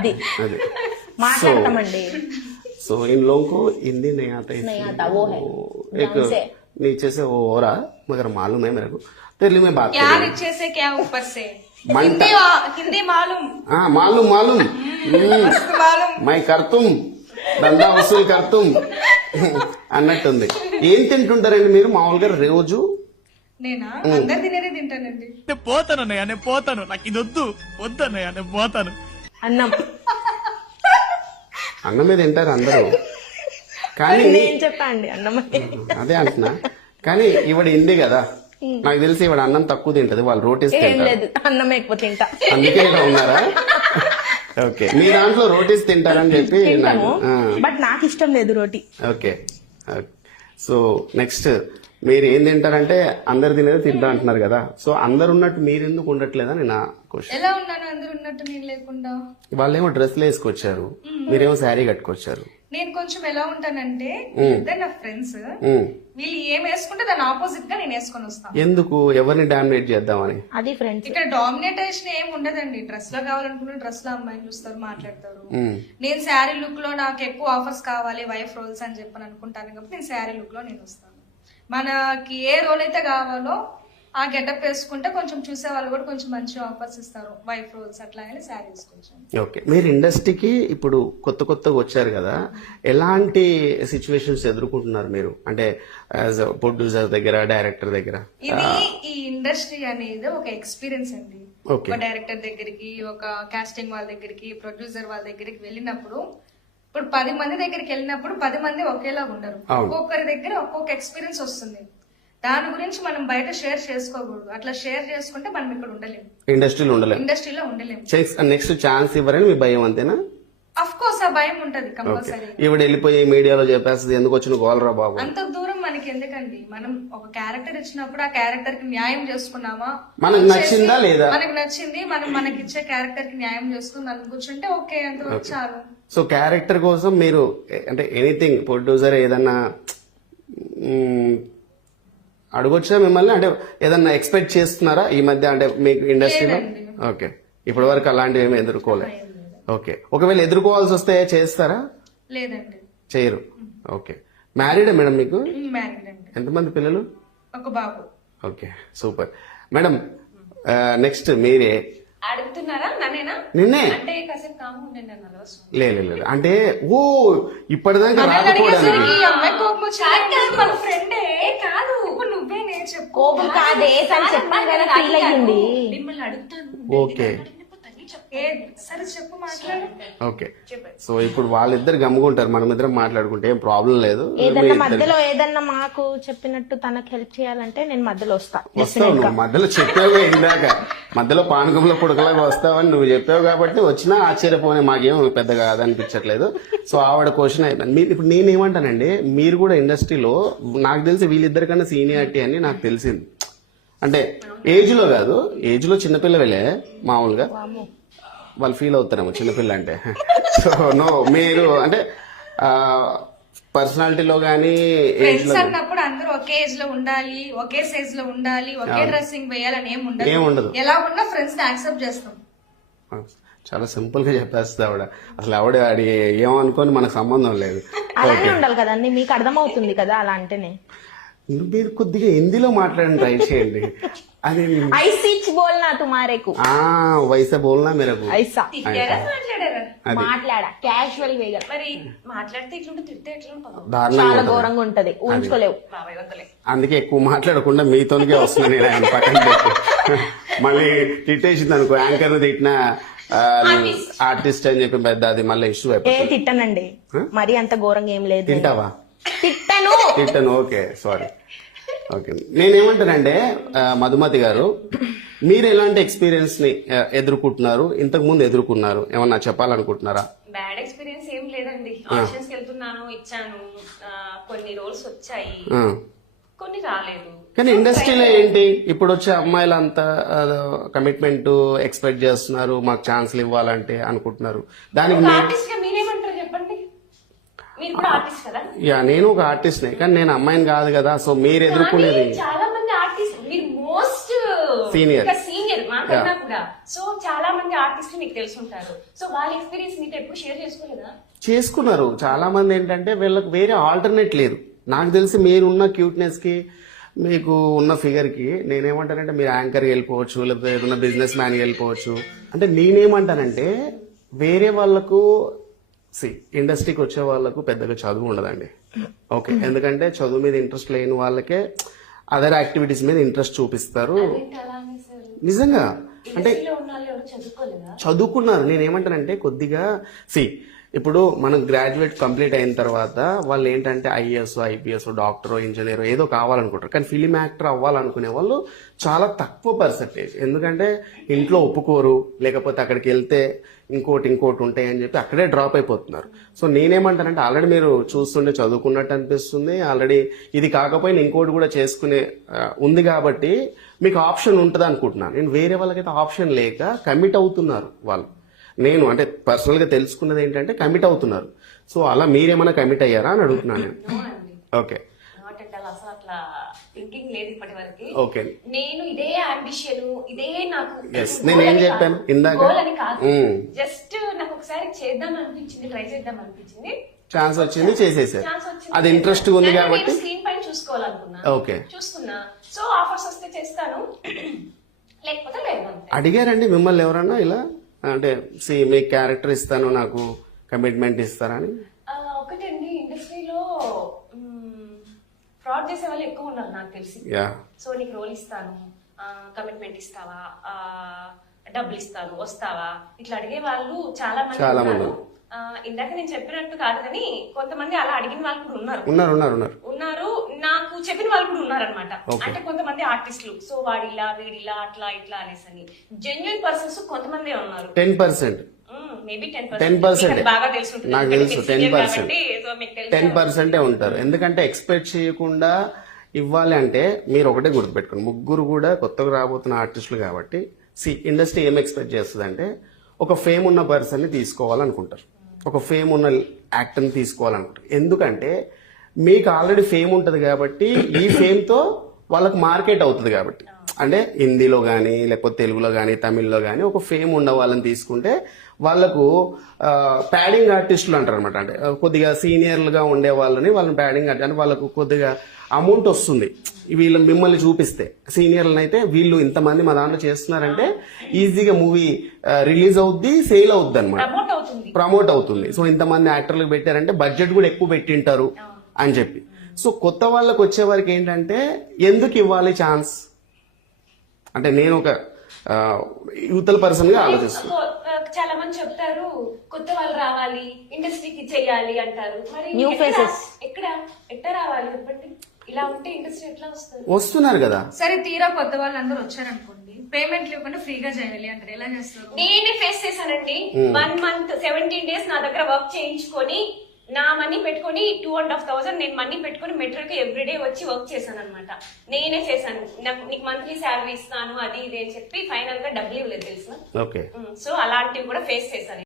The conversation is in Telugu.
అది అది మాట్లాడతామండి सो इन लोगों को हिंदी नहीं आता नहीं इसलिए आता, वो है। एक ध्यान से। नीचे से वो हो रहा मगर मालूम है मेरे को तेलुगु में बात क्या करेंगे नीचे से क्या ऊपर से मन हिंदी वा- हिंदी मालूम हाँ मालूम मालूम हम्म, मालूम మై కర్తుం దందా వసూలు కర్తుం అన్నట్టుంది ఏం తింటుంటారండి మీరు మామూలుగా రోజు నేనా అందరు తినేది తింటానండి నేను పోతాను అన్నయ్య నేను పోతాను నాకు ఇది వద్దు వద్దు అన్నయ్య నేను పోతాను అన్నం. అన్నమే తింటారు అందరూ. కానీ నేను చెప్పా అండి అన్నం అని. అదే అంటున్నా. కానీ ఇవిడ ఇంది కదా. నాకు తెలిసి ఇవిడ అన్నం తక్కువ తింటది వాళ్ళు రోటీస్ ఏం లేదు అన్నం ఎక్కువ తింటా. అందుకే ఇలా ఉన్నారా? ఓకే. మీ దాంట్లో రోటీస్ తింటారని చెప్పి బట్ నాకు ఇష్టం లేదు రోటీ. ఓకే. సో నెక్స్ట్ మీరు ఏం తింటారంటే అందరు తినేది తింటా అంటున్నారు కదా. సో అందరు ఉన్నట్టు మీరు ఎందుకు ఉండట్లేదని నా క్వశ్చన్ ఎలా ఉన్నాను అందరు ఉన్నట్టు నేను లేకుండా? వాళ్ళేమో డ్రెస్లు వేసుకొచ్చారు. మీరేమో శారీ కట్టుకొచ్చారు. నేను కొంచెం ఎలా ఉంటానంటే ఇద్దరు నా ఫ్రెండ్స్ ఉమ్. వీళ్ళు ఏం వేసుకుంటే దాని ఆపోజిట్గా నేను వేసుకొని వస్తాను ఎందుకు? ఎవరిని డామినేట్ చేద్దామని? అది ఫ్రెండ్స్ ఇక్కడ డామినేటేషన్ ఏం ఉండదండి. డ్రెస్లో కావాలనుకుంటే డ్రెస్లో అమ్మాయిని చూస్తారు మాట్లాడతారు. ఉమ్. నేను శారీ లుక్లో నాకు ఎక్కువ ఆఫర్స్ కావాలి వైఫ్ రోల్స్ అని చెప్పని అనుకుంటాను కాబట్టి నేను శారీ లుక్లో నేను వస్తాను మనకి ఏ రోల్ అయితే కావాలో ఆ గెటప్ వేసుకుంటే కొంచెం చూసే వాళ్ళు కూడా కొంచెం మంచి ఆఫర్స్ ఇస్తారు. వైఫ్ రోల్స్ అట్లా అని శారీస్ కొంచెం. ఓకే మీరు ఇండస్ట్రీకి ఇప్పుడు కొత్త కొత్తగా వచ్చారు కదా ఎలాంటి సిచ్యువేషన్స్ ఎదుర్కొంటున్నారు మీరు? అంటే యాజ్ ప్రొడ్యూసర్ దగ్గర డైరెక్టర్ దగ్గర? ఇది ఈ ఇండస్ట్రీ అనేది ఒక ఎక్స్పీరియన్స్ అండి. ఒక డైరెక్టర్ దగ్గరికి ఒక కాస్టింగ్ వాళ్ళ దగ్గరికి ప్రొడ్యూసర్ వాళ్ళ దగ్గరికి వెళ్ళినప్పుడు ఇప్పుడు పది మంది దగ్గరికి వెళ్ళినప్పుడు పది మంది ఒకేలాగా ఉండరు. ఒక్కొక్కరి దగ్గర ఒక్కొక్క ఎక్స్పీరియన్స్ వస్తుంది. దాని గురించి మనం బయట షేర్ చేసుకోకూడదు. అట్లా షేర్ చేసుకుంటే మనం ఇక్కడ ఉండలేము ఇండస్ట్రీలో ఉండలేము ఇండస్ట్రీలో ఉండలేము నెక్స్ట్ ఛాన్స్ ఇవ్వరని మీ భయం అంతేనా? అఫ్ కోర్స్ ఆ భయం ఉంటది కంపల్సరీ. ఈవిడ వెళ్ళిపోయి మీడియాలో చెప్పేస్తుంది ఎందుకు వచ్చిన గోలరా బాబు? అంత దూరం ఎందుకండి? మనం ఒక క్యారెక్టర్ ఇచ్చినప్పుడు ఆ క్యారెక్టర్కి న్యాయం చేసుకున్నామా? మనకు నచ్చిందా లేదా? మనకి నచ్చింది మనం మనకి ఇచ్చే క్యారెక్టర్కి న్యాయం చేసుకుని మనం కూర్చుంటే ఓకే అంతవరకు చాలు. సో క్యారెక్టర్ కోసం మీరు అంటే ఎనీథింగ్ ప్రొడ్యూసర్ ఏదన్నా అడగొచ్చా మిమ్మల్ని? అంటే ఏదన్నా ఎక్స్పెక్ట్ చేస్తున్నారా ఈ మధ్య? అంటే మీకు ఇండస్ట్రీలో? ఓకే. ఇప్పటి వరకు అలాంటివి ఏమి ఎదుర్కోలే. ఓకే. ఒకవేళ ఎదుర్కోవాల్సి వస్తే చేస్తారా? లేదండి. చేయరు. ఓకే. మ్యారీడా మేడం మీకు? మ్యారీడ్ అండి. ఎంతమంది పిల్లలు? ఒక బాబు. Okay super. మేడం నెక్స్ట్ మీరే. అడుగుతున్నారా? నన్నేనా? నిన్నే? అంటే కాసేపు కాము ఉండండి అన్న. అంటే ఓ ఇప్పటిదాకా రాకపోవడానికి అడిగేసరికి ఈ అమ్మాయి కోపం వచ్చింది. మన ఫ్రెండే కాదు. ఇప్పుడు నువ్వే నేను చెప్పు కోపం కాదే తను చెప్పాను కదా ఫీల్ అయ్యింది. మిమ్మల్ని అడుగుతాను. ఓకే. ఓకే. సో ఇప్పుడు వాళ్ళిద్దరు గమ్ముకుంటారు మనం ఇద్దరం మాట్లాడుకుంటే ఏం ప్రాబ్లం లేదు. ఏదన్నా మధ్యలో ఏదన్నా మాకు చెప్పినట్టు తనకు హెల్ప్ చేయాలంటే నేను మధ్యలో వస్తా. వస్తావు నువ్వు. మధ్యలో చెప్పావు ఇందాక. మధ్యలో పానకంలో పుడకలాగా వస్తావని నువ్వు చెప్పావు కాబట్టి వచ్చినా ఆశ్చర్యపోనే మాకేం పెద్దగా అనిపించట్లేదు. సో ఆవిడ క్వశ్చన్ అయిపోయింది. మీరు ఇప్పుడు నేనేమంటానండి మీరు కూడా ఇండస్ట్రీలో నాకు తెలిసి వీళ్ళిద్దరికన్నా సీనియారిటీ అని నాకు తెలిసింది. అంటే ఏజ్లో కాదు ఏజ్లో చిన్నపిల్లలే మామూలుగా వాళ్ళు ఫీల్ అవుతారేమో చిన్నపిల్ల అంటే. సో నో మీరు అంటే పర్సనాలిటీలో కానీ ఏజ్లో ఫ్రెండ్స్ అన్నప్పుడు అందరూ ఒకే ఏజ్లో ఉండాలి ఒకే సైజ్లో ఉండాలి ఒకే డ్రెస్సింగ్ వేయాలని ఏం ఉండదు. ఏం ఉండదు. ఎలా ఉన్నా ఫ్రెండ్స్ని యాక్సెప్ట్ చేస్తాం. చాలా సింపుల్గా చెప్పేస్తుంది ఆవిడ. అసలు ఆవిడ ఏమనుకోని మనకు సంబంధం లేదు. అలానే ఉండాలి కదండి మీకు అర్థమవుతుంది కదా అలా అంటేనే. మీరు కొద్దిగా హిందీలో మాట్లాడని ట్రై చేయండి. అది ఐసిచ్ బోల్నా తుమారేకు. ఆ వయసే బోల్నా మీరు ఐసా మాట్లాడా క్యాజువల్ వేగా. మరి మాట్లాడితే ఇట్లుంటే దారుణంగా చాలా. ఘోరంగా ఉంటది. ఊహించుకోలేవు. అందుకే ఎక్కువ మాట్లాడకుండా మీతోనికే వస్తున్నాను నేను ఆయన పక్కన పెట్టి. మళ్ళీ తిట్టేసింది అనుకో యాంకర్ తిట్టిన ఆర్టిస్ట్. అని చెప్పి పెద్ద అది మళ్ళీ ఇష్యూ ఏ అయిపోతుంది తిట్టనండి మరీ అంత ఘోరంగా ఏం లేదు. తింటావా? తిట్టను. తిట్టాను ఓకే సారీ ఓకే. నేనేమంటానంటే మధుమతి గారు మీరు ఎలాంటి ఎక్స్పీరియన్స్ని ఎదుర్కొంటున్నారు? ఇంతకు ముందు ఎదుర్కొన్నారు ఏమన్నా చెప్పాలనుకుంటున్నారా? బ్యాడ్ ఎక్స్పీరియన్స్ ఏం లేదండి. ఆడిషన్స్ వెళ్తున్నాను ఇచ్చాను. కొన్ని రోల్స్ వచ్చాయి. కొన్ని రాలేదు. కానీ ఇండస్ట్రీలో ఏంటి? ఇప్పుడు వచ్చే అమ్మాయిలంతా కమిట్మెంట్ ఎక్స్పెక్ట్ చేస్తున్నారు మాకు ఛాన్స్లు ఇవ్వాలంటే అనుకుంటున్నారు. దానికి నే- ఆర్టిస్ట్గా మీరేమంటారు చెప్పండి మీరు కూడా ఆర్టిస్ట్ కదా యా నేను ఒక ఆర్టిస్ట్ నే కానీ నేను అమ్మాయిని కాదు కదా సో మీరు ఎదుర్కొనేది కానీ చాలా మంది ఆర్టిస్ట్ మీరు మోస్ట్. సీనియర్ కూడా. సో చాలా మంది ఆర్టిస్టులు మీకు తెలుసుంటారు. సో వాళ్ళ ఎక్స్పీరియన్స్ మీతో ఎప్పుడు షేర్ చేసుకోలేదా? చేసుకున్నారు. చాలా మంది ఏంటంటే వీళ్ళకి వేరే ఆల్టర్నేట్ లేదు. నాకు తెలిసి మీరున్న క్యూట్నెస్కి మీకు ఉన్న ఫిగర్కి నేనేమంటానంటే మీరు యాంకర్ వెళ్ళిపోవచ్చు లేకపోతే ఏదైనా బిజినెస్ మ్యాన్ వెళ్ళిపోవచ్చు. అంటే నేనేమంటానంటే వేరే వాళ్ళకు సి ఇండస్ట్రీకి వచ్చే వాళ్ళకు పెద్దగా చదువు ఉండదండి. ఓకే ఎందుకంటే చదువు మీద ఇంట్రెస్ట్ లేని వాళ్ళకే అదర్ యాక్టివిటీస్ మీద ఇంట్రెస్ట్ చూపిస్తారు. నిజంగా అంటే చదువుకున్నారు. నేను ఏమంటానంటే కొద్దిగా సి ఇప్పుడు మనం గ్రాడ్యుయేట్ కంప్లీట్ అయిన తర్వాత వాళ్ళు ఏంటంటే ఐఏఎస్ ఐపీఎస్ డాక్టర్ ఇంజనీర్ ఏదో కావాలనుకుంటారు. కానీ ఫిలిం యాక్టర్ అవ్వాలనుకునే వాళ్ళు చాలా తక్కువ పర్సంటేజ్ ఎందుకంటే ఇంట్లో ఒప్పుకోరు. లేకపోతే అక్కడికి వెళ్తే ఇంకోటి ఇంకోటి ఉంటాయి అని చెప్పి అక్కడే డ్రాప్ అయిపోతున్నారు. సో నేనేమంటానంటే ఆల్రెడీ మీరు చూస్తుండే చదువుకున్నట్టు అనిపిస్తుంది. ఆల్రెడీ ఇది కాకపోయినా ఇంకోటి కూడా చేసుకునే ఉంది కాబట్టి మీకు ఆప్షన్ ఉంటుంది అనుకుంటున్నాను నేను వేరే వాళ్ళకైతే ఆప్షన్ లేక కమిట్ అవుతున్నారు వాళ్ళు. నేను అంటే పర్సనల్గా తెలుసుకున్నది ఏంటంటే కమిట్ అవుతున్నారు. సో అలా మీరేమైనా కమిట్ అయ్యారా అని అడుగుతున్నాను నేను. ఓకే ఓకే నేను ఇదే అంబిషన్ ఇదే నాకు Yes, నేను ఏం చెప్పాను? ఇందాక? గోల్ అని కాదు. Mm. జస్ట్ నాకు ఒకసారి చేద్దాం అనిపించింది ట్రై చేద్దాం అనిపించింది. ఛాన్స్ వచ్చింది చేసేసారు. అది ఇంట్రెస్ట్ ఉంది కాబట్టి? స్క్రీన్ పైన చూసుకోవాలనుకున్నా. ఓకే చూసుకున్నా. సో ఆఫర్స్ వస్తే చేస్తాను. లేకపోతే లేదు అంతే. అడిగారండి మిమ్మల్ని ఎవరన్నా ఇలా? అంటే సి మీ క్యారెక్టర్ ఇస్తాను నాకు కమిట్మెంట్ ఇస్తారని? ఒకటండి ఇండస్ట్రీలో ఫ్రాడ్ చేసే వాళ్ళు ఎక్కువ ఉన్నారు నాకు తెలిసి. సో నీకు రోల్ ఇస్తాను కమిట్మెంట్ ఇస్తావా? డబ్బులు ఇస్తాను వస్తావా? ఇట్లా అడిగే వాళ్ళు చాలా మంది చాలా మంది. ఇందాక నేను చెప్పినట్టు కాదు కానీ కొంతమంది అలా అడిగిన వాళ్ళు కూడా ఉన్నారు. ఉన్నారు ఉన్నారు ఉన్నారు. ఉన్నారు. నాకు చెప్పిన వాళ్ళు కూడా ఉన్నారనమాట. అంటే కొంతమంది ఆర్టిస్టులు. సో వాడిలా వీడిలా అట్లా ఇట్లా అనేసి అని. జెన్యున్ పర్సన్స్ కొంతమందే ఉన్నారు. టెన్ పర్సెంట్ మేబీ టెన్ 10% బాగా తెలుసుంటుంది. నాకు తెలుసు, మీరు senior 10%. కాబట్టి, so మీకు తెలుసు. టెన్ పర్సెంటే ఉంటారు. ఎందుకంటే ఎక్స్పెక్ట్ చేయకుండా ఇవ్వాలి అంటే మీరు ఒకటే గుర్తుపెట్టుకోండి. ముగ్గురు కూడా కొత్తగా రాబోతున్న ఆర్టిస్టులు కాబట్టి సి ఇండస్ట్రీ ఏం ఎక్స్పెక్ట్ చేస్తుంది అంటే ఒక ఫేమ్ ఉన్న పర్సన్ని తీసుకోవాలనుకుంటారు. ఒక ఫేమ్ ఉన్న యాక్టర్ని తీసుకోవాలనుకుంటారు ఎందుకంటే మీకు ఆల్రెడీ ఫేమ్ ఉంటుంది కాబట్టి ఈ ఫేమ్తో వాళ్ళకి మార్కెట్ అవుతుంది కాబట్టి. అంటే హిందీలో కానీ లేకపోతే తెలుగులో కానీ తమిళ్ళో కానీ ఒక ఫేమ్ ఉన్న వాళ్ళని తీసుకుంటే వాళ్ళకు ప్యాడింగ్ ఆర్టిస్టులు అంటారు అనమాట అంటే కొద్దిగా సీనియర్లుగా ఉండే వాళ్ళని వాళ్ళని ప్యాడింగ్ అంటే వాళ్ళకు కొద్దిగా అమౌంట్ వస్తుంది. వీళ్ళు మిమ్మల్ని చూపిస్తే. సీనియర్లను అయితే వీళ్ళు ఇంతమంది మా దాంట్లో చేస్తున్నారంటే ఈజీగా మూవీ రిలీజ్ అవుద్ది సేల్ అవుద్ది అనమాట ప్రమోట్ అవుతుంది. సో ఇంతమంది యాక్టర్లకు పెట్టారంటే బడ్జెట్ కూడా ఎక్కువ పెట్టింటారు అని చెప్పి. సో కొత్త వాళ్ళకి వచ్చే వారికి ఏంటంటే ఎందుకు ఇవ్వాలి ఛాన్స్ అంటే నేను ఒక ఆ, యువతల పర్సన్గా ఆలోచిస్తున్నాను చాలా మంది చెప్తారు కొత్త వాళ్ళు రావాలి ఇండస్ట్రీకి చేయాలి అంటారు. మరి ఎక్కడ- ఎట్లా రావాలి చెప్పండి? ఇలా ఉంటే ఇండస్ట్రీ ఎట్లా వస్తుంది? వస్తున్నారు కదా. సరే తీరా కొత్త వాళ్ళు అందరూ వచ్చారనుకోండి పేమెంట్ లేకుండా ఫ్రీగా చేయాలి అంటారు. ఎలా చేస్తారు? నేనే ఫేస్ చేశానండి. వన్ మంత్ సెవెంటీన్ డేస్ నా దగ్గర వర్క్ చేయించుకొని నా మనీ పెట్టుకొని టూ అండ్ హాఫ్ థౌసండ్ నేను మనీ పెట్టుకొని మెట్రోకి కి ఎవ్రీడే వచ్చి వర్క్ చేశాను అనమాట నేనే చేశాను. నాకు నీకు మంత్లీ శాలరీ ఇస్తాను అది ఇది అని చెప్పి ఫైనల్గా డబ్బులు ఇవ్వలేదు తెలుసా? ఓకే సో అలాంటివి కూడా ఫేస్ చేశాను.